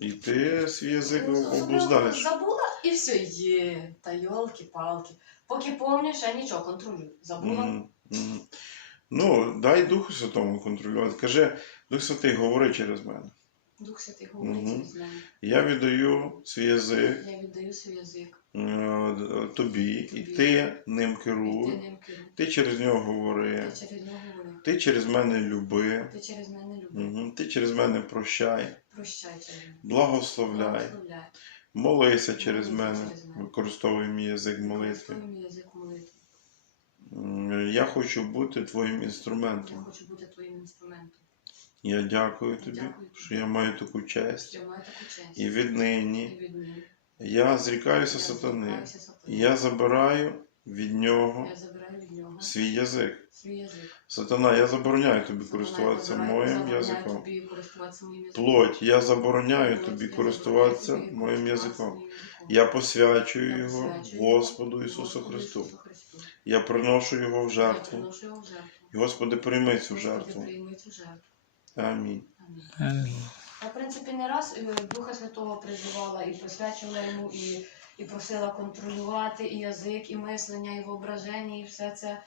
І ти свій язик Ну, обуздаєш. Забула і все, є. Та йолки-палки. Поки помню, ще нічого, контролюю. Забула. Мгм, мгм. Ну, дай Духу Святому контролювати. Кажи, Дух Святий, говори через мене. Дух Святий говорить Мгм. через мене. Я віддаю свій язик Я віддаю свій язик. е, тобі, і ти ним І ти ним керуй. Ти через нього говори. Ти через нього говори. Ти через мене люби. Ти через мене люби. Мгм. Ти через мене прощай, Мене. благословляй, Благословляй. молися через мене, використовуй мій язик молитви. Використовуй мій язик молитви. М, Я хочу бути твоїм Я інструментом. хочу бути твоїм інструментом. Я дякую тобі, Дякую що я маю таку честь. Я маю таку честь. І віднині І віднині. я зрікаюся Я сатани. зрікаюся сатани. Я забираю від нього Я забираю від нього свій язик. свій язик. Сатана, я забороняю тобі Сатана, користуватися я забираю- моїм забороняю язиком. тобі користуватися моїм язиком. Плоть, я забороняю Плоть, тобі користуватися тобі моїм язиком. Я посвячую Я його посвячую Господу Ісусу Христу. Ісусу Христу. Я приношу його в жертву. його в жертву. І, Господи, прийми цю жертву. Амінь. Амінь. Я, в принципі, не раз е, Духа Святого призивала і посвячувала йому, і, і просила контролювати і язик, і мислення, і воображення, і все це.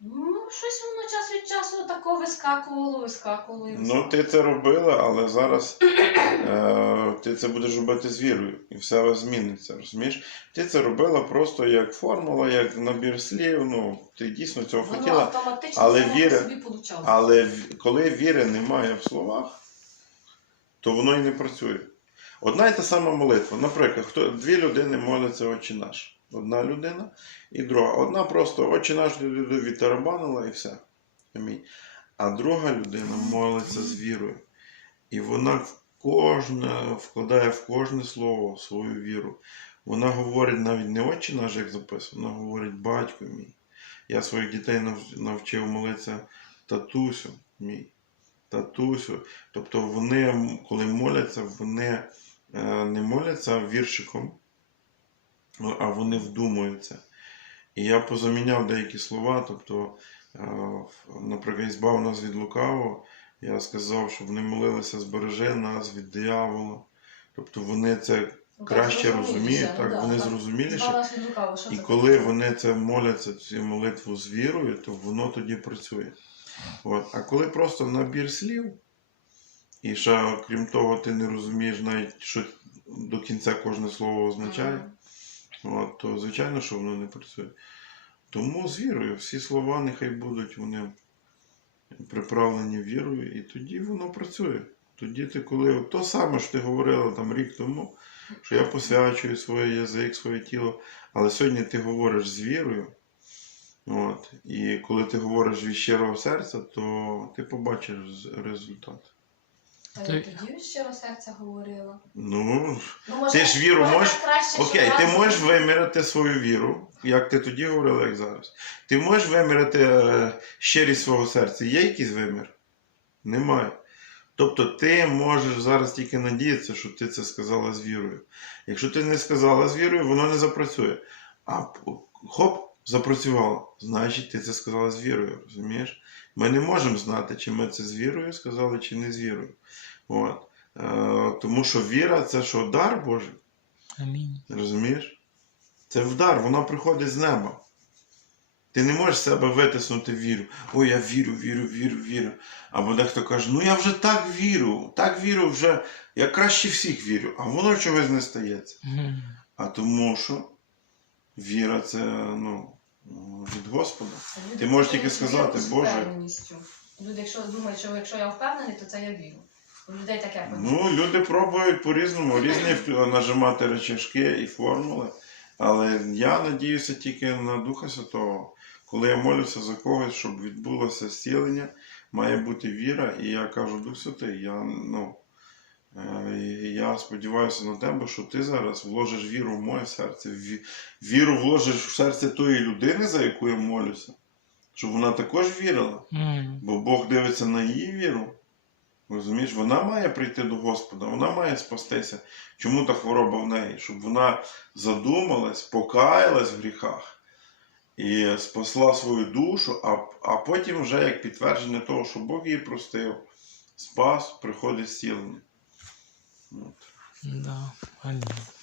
Ну, щось воно час від часу тако вискакувало, вискакувало і Ну, ти це робила, але зараз е, ти це будеш робити з вірою, і все зміниться, розумієш? Ти це робила просто як формула, як набір слів. Ну, ти дійсно цього Воно хотіла. автоматично але віра- собі получало. Але в- коли віри немає в словах, то воно і не працює. Одна і та сама молитва. Наприклад, хто, дві людини моляться Отче наш. Одна людина і друга. Одна просто Отче наш відтарабанила і все. Амінь. А друга людина молиться з вірою. І вона в кожне, вкладає в кожне слово свою віру. Вона говорить навіть не Отче наш, як записано, вона говорить батько мій. Я своїх дітей навчив молитися татусю мій. Татусю. Тобто вони, коли моляться, вони не моляться віршиком, а вони вдумуються. І я позаміняв деякі слова, тобто, е, наприклад, «Ізбав нас від лукавого, я сказав, щоб вони молилися, збережи нас від диявола. Тобто вони це Ну, краще розуміють, так, вони зрозуміліше. І коли вони це моляться, цю молитву з вірою, то воно тоді працює. От. А коли просто набір слів, і ще крім того, ти не розумієш навіть, що до кінця кожне слово означає, Мгм. от, то звичайно, що воно не працює. Тому з вірою, всі слова нехай будуть вони приправлені вірою, і тоді воно працює. Тоді ти, коли от то саме, що ти говорила там рік тому, що я посвячую своє язик, своє тіло, але сьогодні ти говориш з вірою. От, і коли ти говориш від щирого серця, то ти побачиш результат. Ти- тоді щиро серця говорила. Ну, Ну, може, Ти ж віру може, можеш- краще, окей, ти разом. можеш виміряти свою віру, як ти тоді говорила, як зараз. Ти можеш виміряти е, щирість свого серця. Є якийсь вимір? Немає. Тобто ти можеш зараз тільки надіятися, що ти це сказала з вірою. Якщо ти не сказала з вірою, воно не запрацює. А хоп, запрацювало. Значить, ти це сказала з вірою, розумієш? Ми не можемо знати, чи ми це з вірою сказали, чи не з вірою. От. Е, тому що віра це що, дар Божий. Амінь. Розумієш? Це вдар, воно приходить з неба. Ти не можеш себе витиснути віру. Ой, я вірю, вірю, вірю, вірю. Або дехто каже, ну я вже так вірю, так вірю вже, я краще всіх вірю, а воно чогось не стається. Мгм. А тому що віра це ну, від Господа. Ти можеш тільки сказати, Боже. Люди, якщо думають, що якщо я впевнений, то це я вірю. У людей таке. Ну, люди пробують по-різному, різні нажимати речашки і формули. Але я надіюся тільки на Духа Святого. Коли я молюся за когось, щоб відбулося зцілення, має бути віра, і я кажу, Дух Святий, я, ну, я сподіваюся на тебе, що ти зараз вложиш віру в моє серце, віру вложиш в серце тої людини, за яку я молюся, щоб вона також вірила. Бо Бог дивиться на її віру. Розумієш, вона має прийти до Господа, вона має спастися. Чому та хвороба в неї? Щоб вона задумалась, покаялась в гріхах і спасла свою душу, а, а потім, вже як підтвердження того, що Бог її простив, спас, приходить зцілення. Вот. Да, понятно.